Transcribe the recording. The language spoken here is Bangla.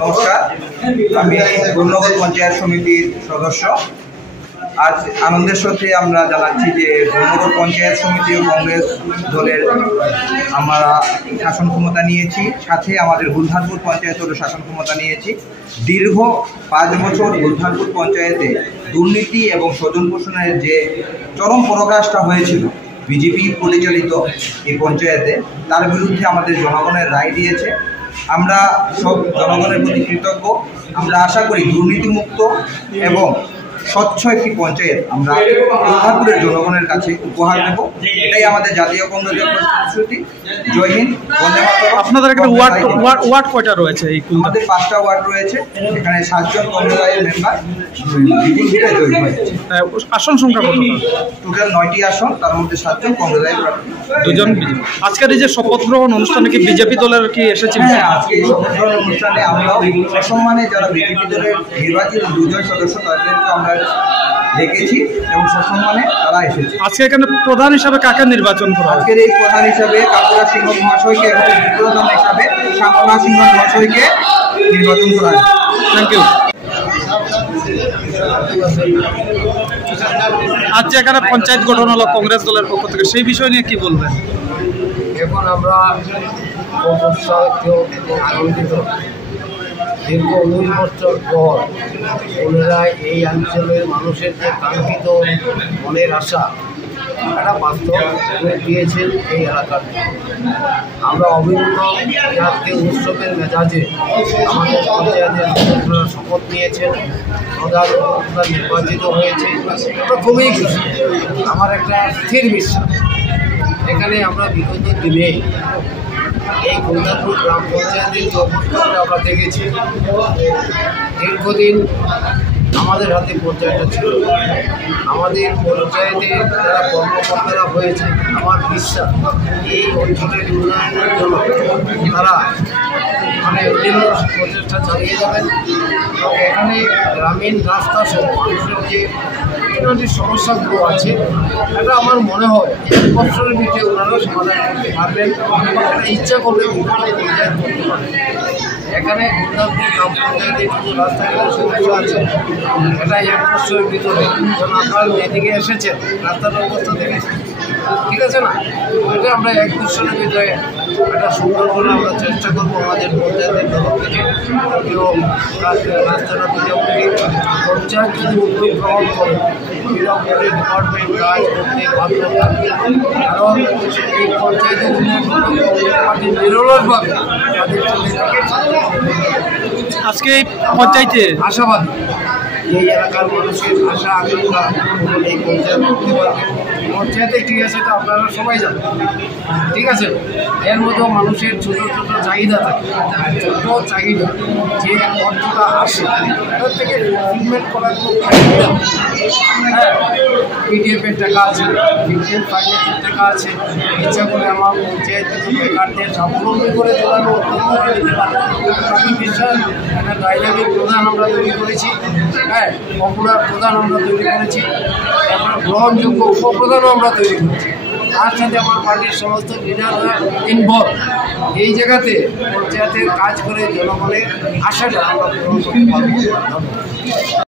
নমস্কার, আমি গুরনগর পঞ্চায়েত সমিতির সদস্য। আজ আনন্দের সাথে আমরা জানাচ্ছি যে গুরনগর পঞ্চায়েত সমিতি ও কংগ্রেস দলের আমরা শাসন ক্ষমতা নিয়েছি, সাথে আমাদের বুলহারপুর পঞ্চায়েতেরও শাসন ক্ষমতা নিয়েছি। দীর্ঘ 5 বছর বুলহারপুর পঞ্চায়েতে দুর্নীতি এবং স্বজন পোষণের যে চরম পরাকাষ্ঠা হয়েছিল বিজেপি পরিচালিত এই পঞ্চায়েতে, তার বিরুদ্ধে আমাদের জনগণের রায় দিয়েছে। আমরা সব জনগণের প্রতি কৃতজ্ঞ। আমরা আশা করি দুর্নীতিমুক্ত এবং স্বচ্ছ একটি পঞ্চায়েত আমরা বুলহারপুরের জনগণের কাছে উপহার দেব। এটাই আমাদের জাতীয় কংগ্রেসের প্রতিশ্রুতি। জয় হিন্দ, বন্দে মাতরম। আপনাদের এখানে ওয়ার্ড কয়টা রয়েছে? আমাদের 5টা ওয়ার্ড রয়েছে। এখানে 7 জন কংগ্রেসের মেম্বার জয়ী হয়েছে। আসন সংখ্যা কত? টোটাল 9টি আসন, তার মধ্যে 7 জন কংগ্রেসের, 2 জন বিজেপি। আজকের এই যে শপথ গ্রহণ অনুষ্ঠানে কি বিজেপি দলের কি এসেছিল? হ্যাঁ, আজকে এই শপথ গ্রহণ অনুষ্ঠানে আমরাও সসম্মানে যারা বিজেপি দলের নির্বাচিত 2 জন সদস্য তাদেরকে আমরা দেখেছি এবং সসম্মানে তারা এসেছে। আজকে এখানে প্রধান হিসাবে কাকে নির্বাচন করা? আজকের এই প্রধান হিসাবে কাকুরা সিংহ মহাশয়কে এবং প্রধান হিসাবে শান্তনা সিংহ মহাশয়কে নির্বাচন করা হয়। Thank you. আজ যে এখানে পঞ্চায়েত গঠন হলো কংগ্রেস দলের পক্ষ থেকে, সেই বিষয় নিয়ে কি বলবেন? এখন আমরা আনন্দিত। দীর্ঘ 19 বছর পর পুনরায় এই অঞ্চলের মানুষের যে কাঙ্ক্ষিত মনের আশা, একটা বাস্তব দিয়েছেন এই এলাকার। আমরা অভিভূত। আজকে উৎসবের মেজাজে আমাদের পঞ্চায়েতের সদস্যরা শপথ নিয়েছেন, প্রধান নির্বাচিত হয়েছে। আমরা খুবই খুশি। আমার একটা স্থির বিশ্বাস, এখানে আমরা বিগত দিনে এই গুলহারপুর গ্রাম পঞ্চায়েতের যে অবস্থাটা আমরা দেখেছি, দীর্ঘদিন আমাদের হাতে পঞ্চায়েতটা ছিল। আমাদের পঞ্চায়েতে যারা কর্মকর্তারা হয়েছে, আমার বিশ্বাস এই অঞ্চলের উন্নয়নের জন্য তারা বিভিন্ন প্রচেষ্টা চালিয়ে যাবেন। এবং এখানে গ্রামীণ রাস্তা সহ মানুষের যে সমস্যাগুলো আছে, এটা আমার মনে হয় বছরের ভিতরে ওনারা সমাধান করতে পারবেন। ইচ্ছা করলে পঞ্চায়েত করতে পারবেন। এখানে গুলহারপুর গ্রাম পঞ্চায়েতের কিছু রাস্তাঘাটের সমস্যা আছে, এটা 1 বছরের ভিতরে, কারণ আপনারা এদিকে এসেছেন, রাস্তার অবস্থা দেখেছেন, ঠিক আছে না? এটা আমরা 1 বছরের ভিতরে একটা সুন্দর করে আমরা চেষ্টা করবো আমাদের পঞ্চায়েতের তরফ থেকে। রাস্তাটা মোটামুটি পঞ্চায়েত যদি উদ্যোগ গ্রহণ করে মোটামুটি ডিপার্টমেন্ট কাজ করতে বাধ্য থাকবে। কারণ এই পঞ্চায়েতের নিরলসভাবে তাদের আজকে এই পঞ্চায়েতে আশাবাদী এই এলাকার মানুষের আশা আকাঙ্ক্ষা এই পঞ্চায়েত করতে পারবে। পঞ্চায়েতে ঠিক আছে, এটা আপনারা সবাই জানেন, ঠিক আছে? এর মধ্যেও মানুষের ছোট ছোট চাহিদা থাকে, ছোট চাহিদা যে অর্থটা আসে তার থেকে ট্রিটমেন্ট করার কোনো চাহিদা। হ্যাঁ, পিডিএফের টাকা আছে, ফিফটিন ফাইন্যান্সের টাকা আছে। ইচ্ছা করে আমার পঞ্চায়েতে বেকারদের স্বাবলম্বী করে তোলানো নিতে পারে। বিশ্বাস একটা ডাইনামিক প্রধান আমরা তৈরি করেছি। হ্যাঁ, পপুলার প্রধান আমরা তৈরি করেছি, তারপরে গ্রহণযোগ্য উপপ্রধানও আমরা তৈরি করেছি। তার সাথে আমার পার্টির সমস্ত লিডাররা ইনভলভ। এই জায়গাতে পঞ্চায়েতের কাজ করে জনগণের আশাটা আমরা পূরণ করতে পারব।